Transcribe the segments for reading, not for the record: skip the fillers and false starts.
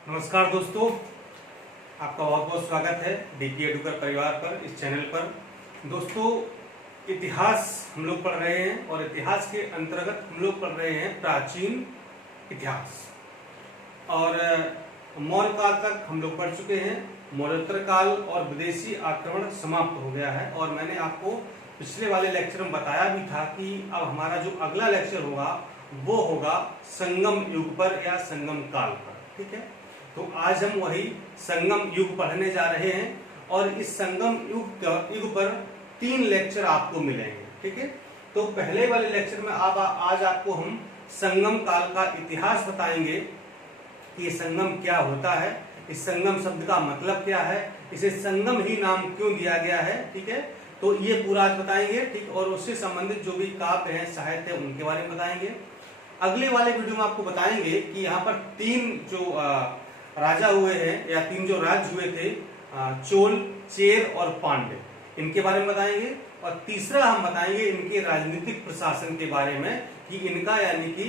नमस्कार दोस्तों, आपका बहुत बहुत स्वागत है डीपी एडुकर परिवार पर, इस चैनल पर। दोस्तों, इतिहास हम लोग पढ़ रहे हैं और इतिहास के अंतर्गत हम लोग पढ़ रहे हैं प्राचीन इतिहास। और मौर्य काल तक हम लोग पढ़ चुके हैं। मौर्योत्तर काल और विदेशी आक्रमण समाप्त हो गया है। और मैंने आपको पिछले वाले लेक्चर में बताया भी था कि अब हमारा जो अगला लेक्चर होगा वो होगा संगम युग पर या संगम काल पर। ठीक है, तो आज हम वही संगम युग पढ़ने जा रहे हैं और इस संगम युग पर 3 लेक्चर आपको मिलेंगे। ठीक है, तो पहले वाले लेक्चर में आज आपको हम संगम काल का इतिहास बताएंगे कि ये संगम क्या होता है, इस संगम शब्द का मतलब क्या है, इसे संगम ही नाम क्यों दिया गया है। ठीक है, तो ये पूरा आज बताएंगे। ठीक, और उससे संबंधित जो भी काव्य हैं, साहित्य, उनके बारे में बताएंगे। अगले वाले वीडियो में आपको बताएंगे कि यहाँ पर 3 जो राजा हुए हैं या 3 जो राज्य हुए थे, चोल, चेर और पांड्य, इनके बारे में बताएंगे। और तीसरा हम बताएंगे इनके राजनीतिक प्रशासन के बारे में कि इनका यानी कि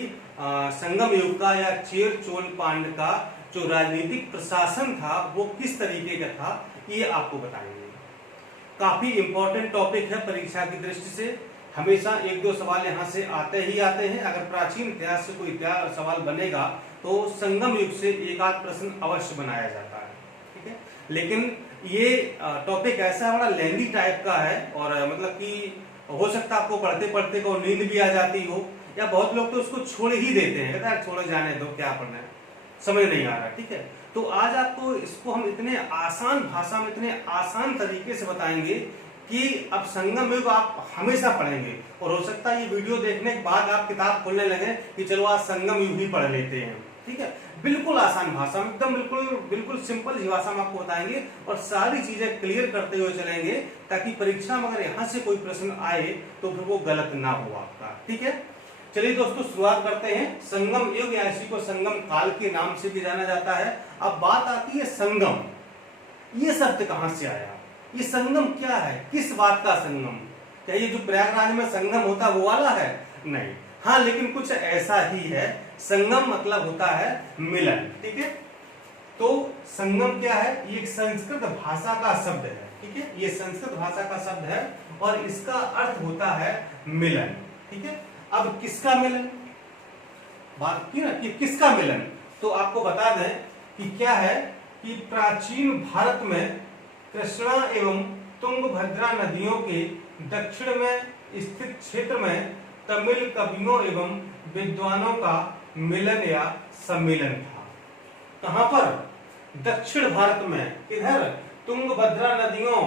संगम युग का या चेर, चोल, पांड्य का जो राजनीतिक प्रशासन था वो किस तरीके का था, ये आपको बताएंगे। काफी इंपॉर्टेंट टॉपिक है परीक्षा की दृष्टि से। हमेशा 1-2 सवाल यहाँ से आते ही आते हैं। अगर प्राचीन इतिहास से कोई सवाल बनेगा तो संगम युग से 1-8 प्रश्न अवश्य बनाया जाता है। ठीक है, लेकिन ये टॉपिक ऐसा बड़ा लेंदी टाइप का है और मतलब कि हो सकता है आपको पढ़ते पढ़ते को नींद भी आ जाती हो, या बहुत लोग तो उसको छोड़ ही देते हैं, कहते हैं छोड़ो जाने दो, क्या पढ़ना है, समझ नहीं आ रहा। ठीक है, तो आज आपको इसको हम इतने आसान भाषा में, इतने आसान तरीके से बताएंगे कि अब संगम युग आप हमेशा पढ़ेंगे। और हो सकता है ये वीडियो देखने के बाद आप किताब खोलने लगे कि चलो आज संगम युग ही पढ़ लेते हैं। ठीक है, बिल्कुल आसान भाषा में, एकदम बिल्कुल सिंपल ही भाषा में आपको बताएंगे और सारी चीजें क्लियर करते हुए चलेंगे, ताकि परीक्षा में अगर यहाँ से कोई प्रश्न आए तो फिर वो गलत ना हो आपका। ठीक है, चलिए दोस्तों शुरुआत करते हैं। संगम युग या इसी को संगम काल के नाम से भी जाना जाता है। अब बात आती है संगम, ये शब्द कहां से आया, ये संगम क्या है, किस बात का संगम? क्या ये जो प्रयागराज में संगम होता है वो वाला है? नहीं, हाँ, लेकिन कुछ ऐसा ही है। संगम मतलब होता है मिलन। ठीक है, तो संगम क्या है? ये एक संस्कृत भाषा का शब्द है। ठीक है, ये संस्कृत भाषा का शब्द है और इसका अर्थ होता है मिलन। ठीक है, अब किसका मिलन, बात की ना कि किसका मिलन, तो आपको बता दें कि क्या है कि प्राचीन भारत में कृष्णा एवं तुंगभद्रा नदियों के दक्षिण में स्थित क्षेत्र में तमिल कवियों एवं विद्वानों का मिलन या सम्मेलन था। कहां पर? दक्षिण भारत में। किधर? तुंगभद्रा नदियों,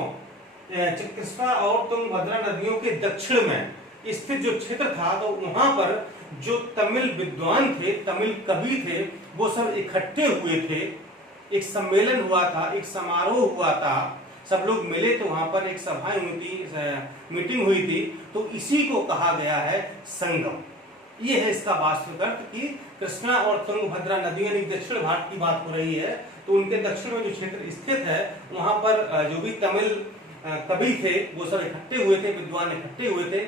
कृष्णा और तुंगभद्रा नदियों के दक्षिण में स्थित जो क्षेत्र था, तो वहां पर जो तमिल विद्वान थे, तमिल कवि थे, वो सब इकट्ठे हुए थे। एक सम्मेलन हुआ था, एक समारोह हुआ था, सब लोग मिले, तो वहां पर एक सभाएं हुई थी, मीटिंग हुई थी, तो इसी को कहा गया है संगम। ये है इसका वास्तविक अर्थ कि कृष्णा और तुंगभद्रा नदियों, यानी दक्षिण भारत की बात हो रही है, तो उनके दक्षिण में जो क्षेत्र स्थित है वहां पर जो भी तमिल कवि थे वो सब इकट्ठे हुए थे, विद्वान इकट्ठे हुए थे,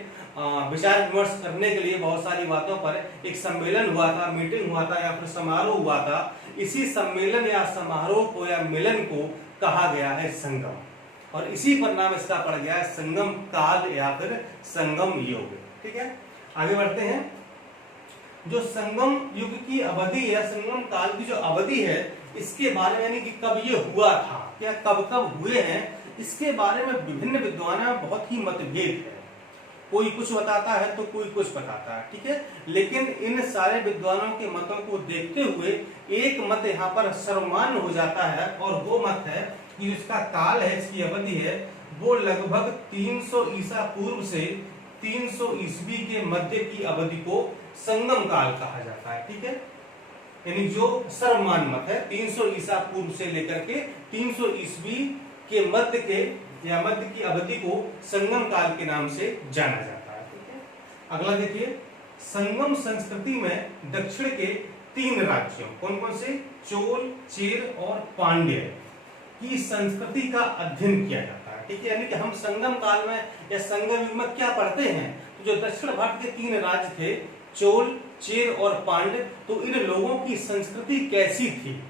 विचार विमर्श करने के लिए बहुत सारी बातों पर एक सम्मेलन हुआ था, मीटिंग हुआ था या फिर समारोह हुआ था। इसी सम्मेलन या समारोह को या मिलन को कहा गया है संगम, और इसी पर नाम इसका पड़ गया है संगम काल या फिर संगम युग। ठीक है, आगे बढ़ते हैं। जो संगम युग की अवधि है, संगम काल की जो अवधि है, इसके बारे में यानी कि कब ये हुआ था, क्या कब कब हुए हैं, इसके बारे में विभिन्न विद्वानों में बहुत ही मतभेद है। कोई कुछ बताता है तो कोई कुछ बताता है। ठीक है, लेकिन इन सारे विद्वानों के मतों को देखते हुए एक मत यहाँ पर सर्वमान्य हो जाता है, और वो मत है कि इसका काल है, इसकी अवधि है, वो लगभग 300 ईसा पूर्व से 300 ईस्वी के मध्य की अवधि को संगम काल कहा जाता है। ठीक है, यानी जो सर्वमान्य मत है 300 ईसा पूर्व से लेकर के 300 ईस्वी के मध्य के या मध्य की अवधि को संगम काल के नाम से जाना जाता है। ठीक है, अगला देखिए। संगम संस्कृति में दक्षिण के 3 राज्यों, कौन कौन से? चोल, चेर और पांड्य की संस्कृति का अध्ययन किया जाता है। ठीक है, यानी कि हम संगम काल में या संगम युग में क्या पढ़ते हैं, तो जो दक्षिण भारत के 3 राज्य थे, चोल, चेर और पांड्य, तो इन लोगों की संस्कृति कैसी थी,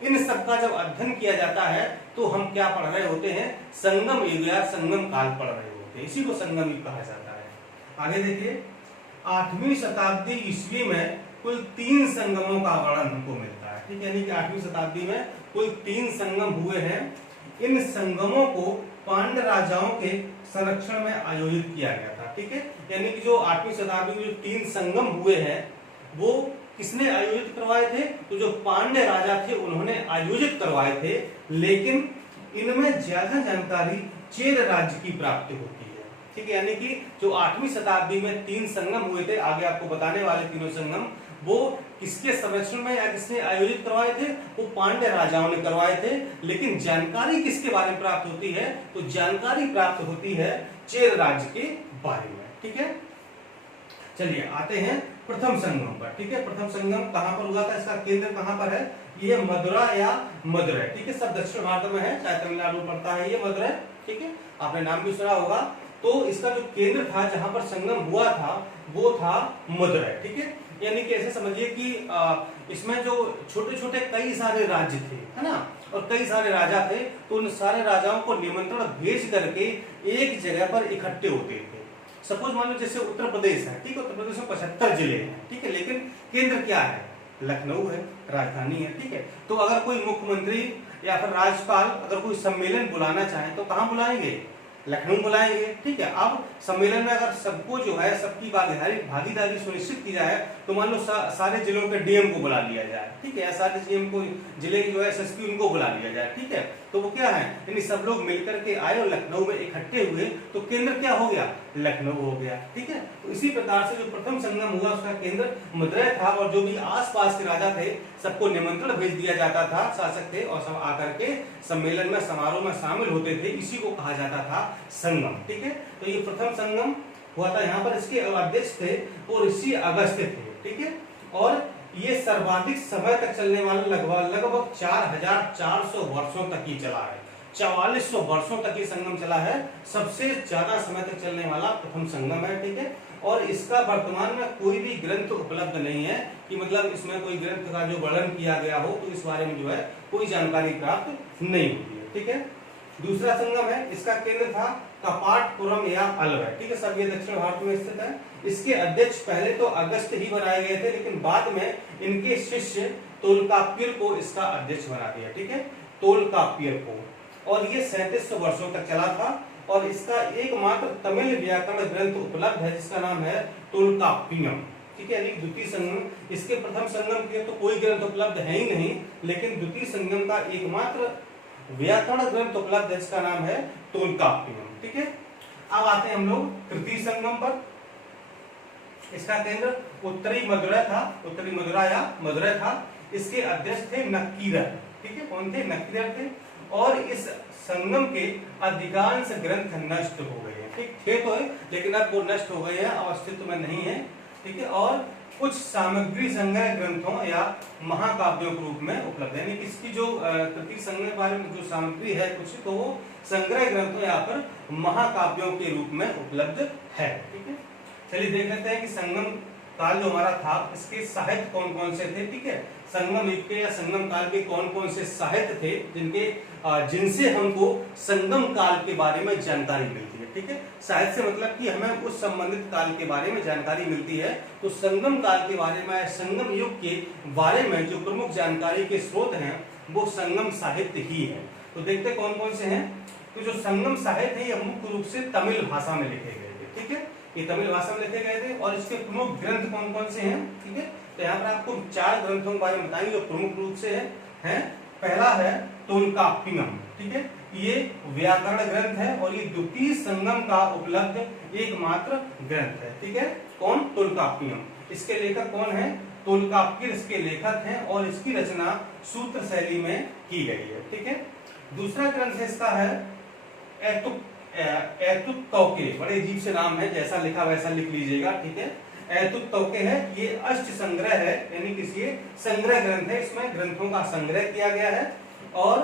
इन सब का जब अध्ययन किया जाता है तो हम क्या पढ़ रहे होते हैं, संगम युग या संगम काल पढ़ रहे होते हैं, इसी को संगम युग कहा जाता है। आगे देखिए, 8वीं शताब्दी ईस्वी में कुल 3 संगमों का वर्णन हमको मिलता है, ठीक है, यानी कि 8वीं शताब्दी में कुल 3 संगम हुए हैं। इन संगमों को पांड्य राजाओं के संरक्षण में आयोजित किया गया था, ठीक है, यानी कि जो 8वीं शताब्दी में जो 3 संगम हुए हैं वो किसने आयोजित करवाए थे, तो जो पांड्य राजा थे उन्होंने आयोजित करवाए थे, लेकिन इनमें ज्यादा जानकारी चेर राज्य की प्राप्त होती है, ठीक है, यानी कि जो 8वीं शताब्दी में 3 संगम हुए थे, आगे आपको बताने वाले तीनों संगम वो किसके संरक्षण में या किसने आयोजित करवाए थे, वो पांड्य राजाओं ने करवाए थे, लेकिन जानकारी किसके बारे में प्राप्त होती है, तो जानकारी प्राप्त होती है चेर राज्य के बारे में, ठीक है। चलिए आते हैं प्रथम संगम पर, ठीक है, प्रथम संगम कहां पर हुआ था, इसका केंद्र कहां पर है, ये मदुरा या मदुरै, ठीक है, सब दक्षिण भारत में है, चाहे तमिलनाडु पड़ता है ये मदुरै, ठीक है, आपने नाम भी सुना होगा। तो इसका जो केंद्र था जहां पर संगम हुआ था वो था मदुरै, ठीक है, यानी कि ऐसे समझिए कि इसमें जो छोटे छोटे कई सारे राज्य थे, है ना, और कई सारे राजा थे, तो उन सारे राजाओं को निमंत्रण भेज करके एक जगह पर इकट्ठे होते थे। सपोज मान लो जैसे उत्तर प्रदेश है, ठीक है, उत्तर प्रदेश में 75 जिले हैं, ठीक है, लेकिन केंद्र क्या है, लखनऊ है, राजधानी है, ठीक है, तो अगर कोई मुख्यमंत्री या फिर राज्यपाल अगर कोई सम्मेलन बुलाना चाहे तो कहां बुलाएंगे, लखनऊ बुलाएंगे, ठीक है। अब सम्मेलन में अगर सबको जो है सबकी भागीदारी सुनिश्चित की जाए तो मान लो सारे जिलों के डीएम को बुला लिया जाए, ठीक है, सारे डीएम को जिले की जो है एसएसपी उनको बुला लिया जाए, ठीक है, तो वो क्या है, यानी सब लोग मिलकर के आए और लखनऊ में इकट्ठे हुए तो केंद्र क्या हो गया, लखनऊ हो गया, ठीक है। तो इसी प्रकार से जो प्रथम संगम हुआ उसका केंद्र मदुरै था, और जो भी आसपास के राजा थे सबको निमंत्रण भेज दिया जाता था, शासक थे, और सब आकर के सम्मेलन में समारोह में शामिल होते थे, इसी को कहा जाता था संगम, ठीक है। तो ये प्रथम संगम हुआ था, यहाँ पर इसके अध्यक्ष थे वो ऋषि अगस्त्य थे, ठीक है, और ये सर्वाधिक समय तक चलने वाला लगभग 4400 वर्षों तक ही चला है, 4400 वर्षों तक ये संगम चला है, सबसे ज्यादा समय तक चलने वाला प्रथम संगम है, ठीक है। और इसका वर्तमान में कोई भी ग्रंथ उपलब्ध नहीं है कि मतलब इसमें कोई ग्रंथ का जो वर्णन किया गया हो, तो इस बारे में जो है कोई जानकारी प्राप्त नहीं होती है, ठीक है। दूसरा संगम है, इसका केंद्र था कपाटपुरम या अलवर, ठीक है, सब ये दक्षिण भारत में स्थित है। इसके अध्यक्ष पहले तो अगस्त ही बनाए गए थे, लेकिन बाद में इनके शिष्य तोलकाप्पिर को इसका अध्यक्ष बना दिया, ठीक है, तोलकाप्पिर को, और ये 3700 वर्षों तक चला था, और इसका एकमात्र तमिल व्याकरण ग्रंथ उपलब्ध है जिसका नाम है तोल्काप्पियम, ठीक है, यानी द्वितीय संगम। इसके प्रथम संगम के तो कोई ग्रंथ उपलब्ध है ही नहीं, लेकिन द्वितीय संगम का एकमात्र व्याकरण ग्रंथ उपलब्ध है जिसका नाम है तोल्काप्पियम, ठीक है। अब आते हैं हम लोग तृतीय संगम पर। इसका केंद्र उत्तरी मदुरै था, उत्तरी मदुरा या मदुरै था। इसके अध्यक्ष थे नक्कीरर, ठीक है, कौन थे, नक्कीरर थे, और इस संगम के अधिकांश ग्रंथ नष्ट हो गए हैं, ठीक थे तो है, लेकिन अब वो नष्ट हो गए हैं, अब अस्तित्व में नहीं है, ठीक है, और कुछ सामग्री संग्रह ग्रंथों या महाकाव्यों के रूप में उपलब्ध है, यानी इसकी जो तृतीय संगम के बारे में जो सामग्री है कुछ, तो वो संग्रह ग्रंथों या फिर महाकाव्यों के रूप में उपलब्ध है, ठीक है। चलिए देख लेते हैं कि संगम काल जो हमारा था इसके साहित्य कौन कौन से थे, ठीक है, संगम युग के या संगम काल के कौन कौन से साहित्य थे जिनसे हमको संगम काल के बारे में जानकारी मिलती है, ठीक है। साहित्य से मतलब कि हमें उस संबंधित काल के बारे में जानकारी मिलती है, तो संगम काल के बारे में, संगम युग के बारे में जो प्रमुख जानकारी के स्रोत हैं वो संगम साहित्य ही है। तो देखते कौन कौन से हैं। तो जो संगम साहित्य है ये मुख्य रूप से तमिल भाषा में लिखे गए थे, ठीक है, ये तमिल भाषा में लिखे गए थे, और इसके प्रमुख ग्रंथ कौन कौन से हैं, ठीक है। तो यहाँ पर आपको 4 ग्रंथों के बारे में बताएंगे जो प्रमुख रूप से हैं। पहला है तोल्काप्पियम, ठीक है, ये व्याकरण ग्रंथ है और ये द्वितीय संगम का उपलब्ध एकमात्र ग्रंथ है, ठीक है, कौन, तोल्काप्पियम। इसके लेखक कौन है, तोल्काप्पिर इसके लेखक हैं, और इसकी रचना सूत्र शैली में की गई है, ठीक है। दूसरा ग्रंथ इसका है एतुत्तौके, बड़े अजीब से नाम है, जैसा लिखा वैसा लिख लीजिएगा, ठीक है। एतुत्तौके है, ये अष्ट संग्रह है, यानी कि ये संग्रह ग्रंथ है, इसमें ग्रंथों का संग्रह किया गया है, और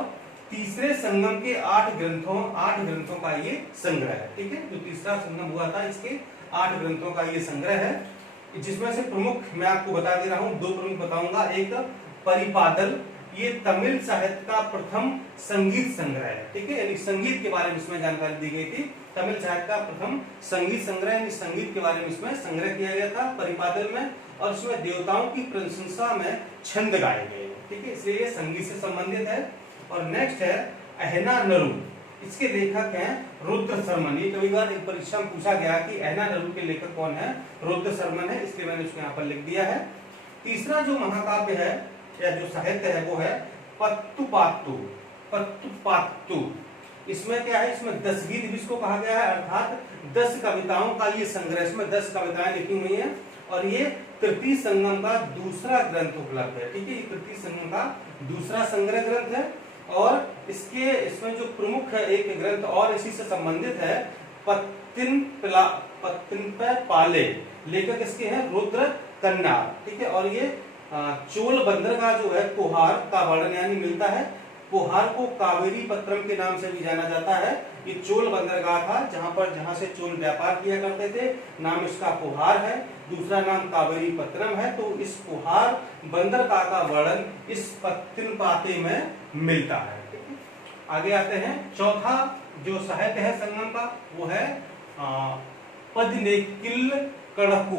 तीसरे संगम के 8 ग्रंथों का ये संग्रह है, ठीक है। जो तीसरा संगम हुआ था इसके 8 ग्रंथों का ये संग्रह है, जिसमें से प्रमुख मैं आपको बता दे रहा हूं, 2 प्रमुख बताऊंगा, एक परिपादल ये तमिल साहित्य का प्रथम संगीत संग्रह है। ठीक है, यानी संगीत के बारे में इसमें जानकारी दी गई थी। तमिल साहित्य का प्रथम संगीत संग्रह, यानी संगीत के बारे में इसमें संग्रह किया गया था परिपादन में, और इसमें देवताओं की प्रशंसा में छंद गाए गए। ठीक है, इसलिए ये संगीत से संबंधित है। और नेक्स्ट है अहनानरू, इसके लेखक हैं रुद्र शर्मन। ये कई बार एक परीक्षा में पूछा गया कि अहनानरू के लेखक कौन है, रुद्र शर्मन है, इसलिए मैंने उसको यहाँ पर लिख दिया है। तीसरा जो महाकाव्य है या जो साहित्य है वो है पत्तुपात्तु। पत्तुपात्तु इसमें क्या है, इसमें 10 गीत भी इसको कहा गया है, अर्थात 10 कविताओं का ये संग्रह, इसमें 10 कविताएं लिखी हुई हैं, और ये तृतीय संगम का दूसरा ग्रंथ उपलब्ध है। ठीक है, ये तृतीय संगम का दूसरा संग्रह ग्रंथ है। और इसमें जो प्रमुख है एक ग्रंथ और इसी से संबंधित है, पत्तिनपाले, लेखक इसके हैं रुद्र कन्ना। ठीक है, और ये चोल बंदरगाह जो है कुहार का वर्णन यानी मिलता है। कुहार को कावेरी पत्रम के नाम से भी जाना जाता है। ये चोल बंदरगाह था जहां से चोल व्यापार किया करते थे, नाम इसका कुहार है, दूसरा नाम कावेरी पत्रम है। तो इस कुहार बंदरगाह का वर्णन इस पत्तिनपाते में मिलता है। आगे आते हैं, चौथा जो साहित्य है संगम का वो है पदनेकिल कड़कू।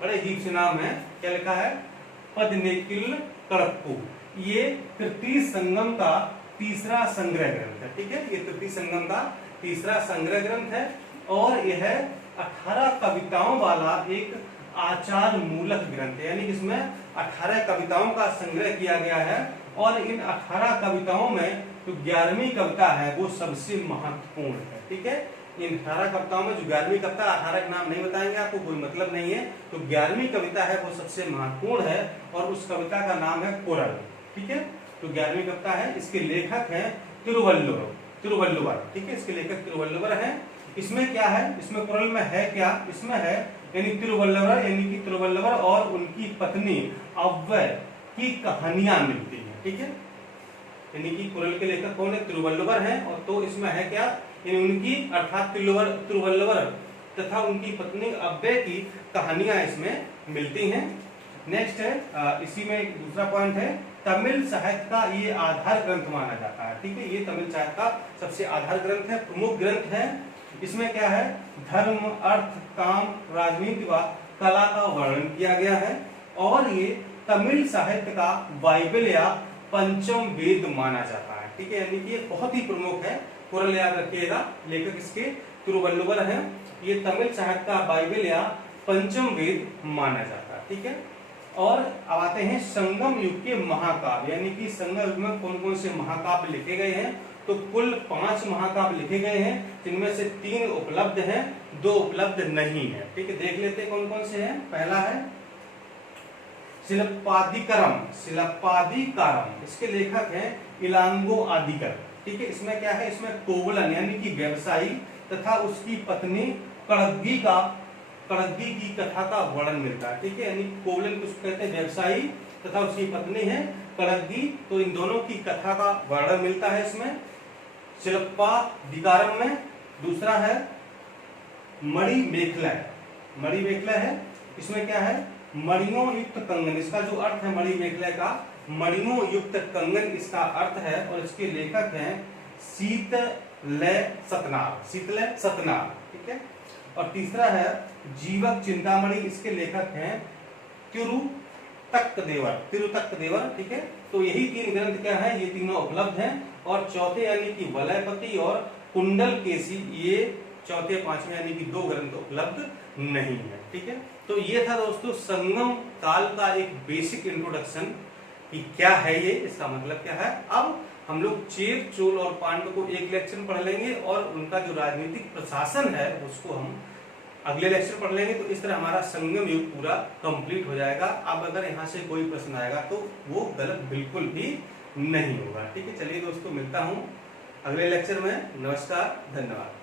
बड़े अजीब से नाम है, क्या लिखा है, पदनेकिल कड़कू। ये तृतीय संगम का तीसरा संग्रह ग्रंथ है। ठीक है, ये तृतीय संगम का तीसरा संग्रह ग्रंथ है, और यह 18 कविताओं वाला एक आचार मूलक ग्रंथ है, यानी इसमें 18 कविताओं का संग्रह किया गया है। और इन 18 कविताओं में जो 11वीं कविता है वो सबसे महत्वपूर्ण है। ठीक है, इन 18 कविताओं में जो 11वीं कविता, 18 के नाम नहीं बताएंगे आपको, कोई मतलब नहीं है, तो 11वीं कविता है वो सबसे महत्वपूर्ण है, और उस कविता का नाम है कुरल। ठीक है, तो 11वीं कविता है, इसके लेखक हैं तिरुवल्लुवर। ठीक है, इसके लेखक तिरुवल्लुवर हैं। इसमें क्या है, इसमें कुरल में है क्या, इसमें है यानी तिरुवल्लुवर और उनकी पत्नी अव्वय की कहानियां मिलती हैं। ठीक है, यानी कि कुरल के लेखक कौन है, तिरुवल्लुवर हैं, और तो इसमें है क्या, यानी उनकी अर्थात तिरुवल्लुवर तथा उनकी पत्नी अव्वय की कहानियां इसमें मिलती हैं। नेक्स्ट है, इसी में एक दूसरा पॉइंट है, तमिल साहित्य का ये आधार ग्रंथ माना जाता है। ठीक है, ये तमिल साहित्य का सबसे आधार ग्रंथ है, प्रमुख ग्रंथ है। इसमें क्या है, धर्म, अर्थ, काम, राजनीति व कला का वर्णन किया गया है, और ये तमिल साहित्य का बाइबल या पंचम वेद माना जाता है। ठीक है, यानी कि ये बहुत ही प्रमुख है, कुरल याद रखिएगा, लेखक इसके तिरुवल्लुवर हैं। ये तमिल साहित्य का बाइबल या पंचम वेद माना जाता है। ठीक है, और अब आते हैं संगम युग के महाकाव्य, यानी कि संगम युग में कौन कौन से महाकाव्य लिखे गए हैं। तो कुल 5 महाकाव्य लिखे गए हैं, जिनमें से 3 उपलब्ध हैं, 2 उपलब्ध नहीं है। ठीक है, देख लेते हैं कौन कौन से हैं। पहला है शिलप्पादिकारम, इसके लेखक हैं इलांगो आदिकर। ठीक है, इसमें क्या है, इसमें कोवलन यानी कि व्यवसायी तथा उसकी पत्नी कड़ग्गी की कथा का वर्णन मिलता है। ठीक है, यानी कोवलन को कहते हैं व्यवसायी तथा उसकी पत्नी है कड़ग्गी, तो इन दोनों की कथा का वर्णन मिलता है इसमें शिलप्पादिकारम में। दूसरा है मणिमेखला है, इसमें क्या है, मणियों युक्त कंगन, इसका जो अर्थ है मणिमेखला का, मणियों युक्त कंगन इसका अर्थ है, और इसके लेखक हैं शीतलय सतनार। ठीक है, और तीसरा है जीवक चिंतामणि, इसके लेखक हैं तिरुतक्त देवर। ठीक है, तो यही 3 ग्रंथ क्या है, ये तीनों उपलब्ध हैं। और चौथे यानी कि वलयपति और कुंडल केसी, ये चौथे 5वें यानी कि 2 ग्रंथ उपलब्ध नहीं है। ठीक है, तो ये था दोस्तों संगम काल का एक बेसिक इंट्रोडक्शन कि क्या है ये, इसका मतलब क्या है। अब हम लोग चेर, चोल और पांडव को एक लेक्चर में पढ़ लेंगे, और उनका जो राजनीतिक प्रशासन है उसको हम अगले लेक्चर पढ़ लेंगे। तो इस तरह हमारा संगम युग पूरा कंप्लीट हो जाएगा। अब अगर यहाँ से कोई प्रश्न आएगा तो वो गलत बिल्कुल भी नहीं होगा। ठीक है, चलिए दोस्तों, मिलता हूँ अगले लेक्चर में। नमस्कार, धन्यवाद।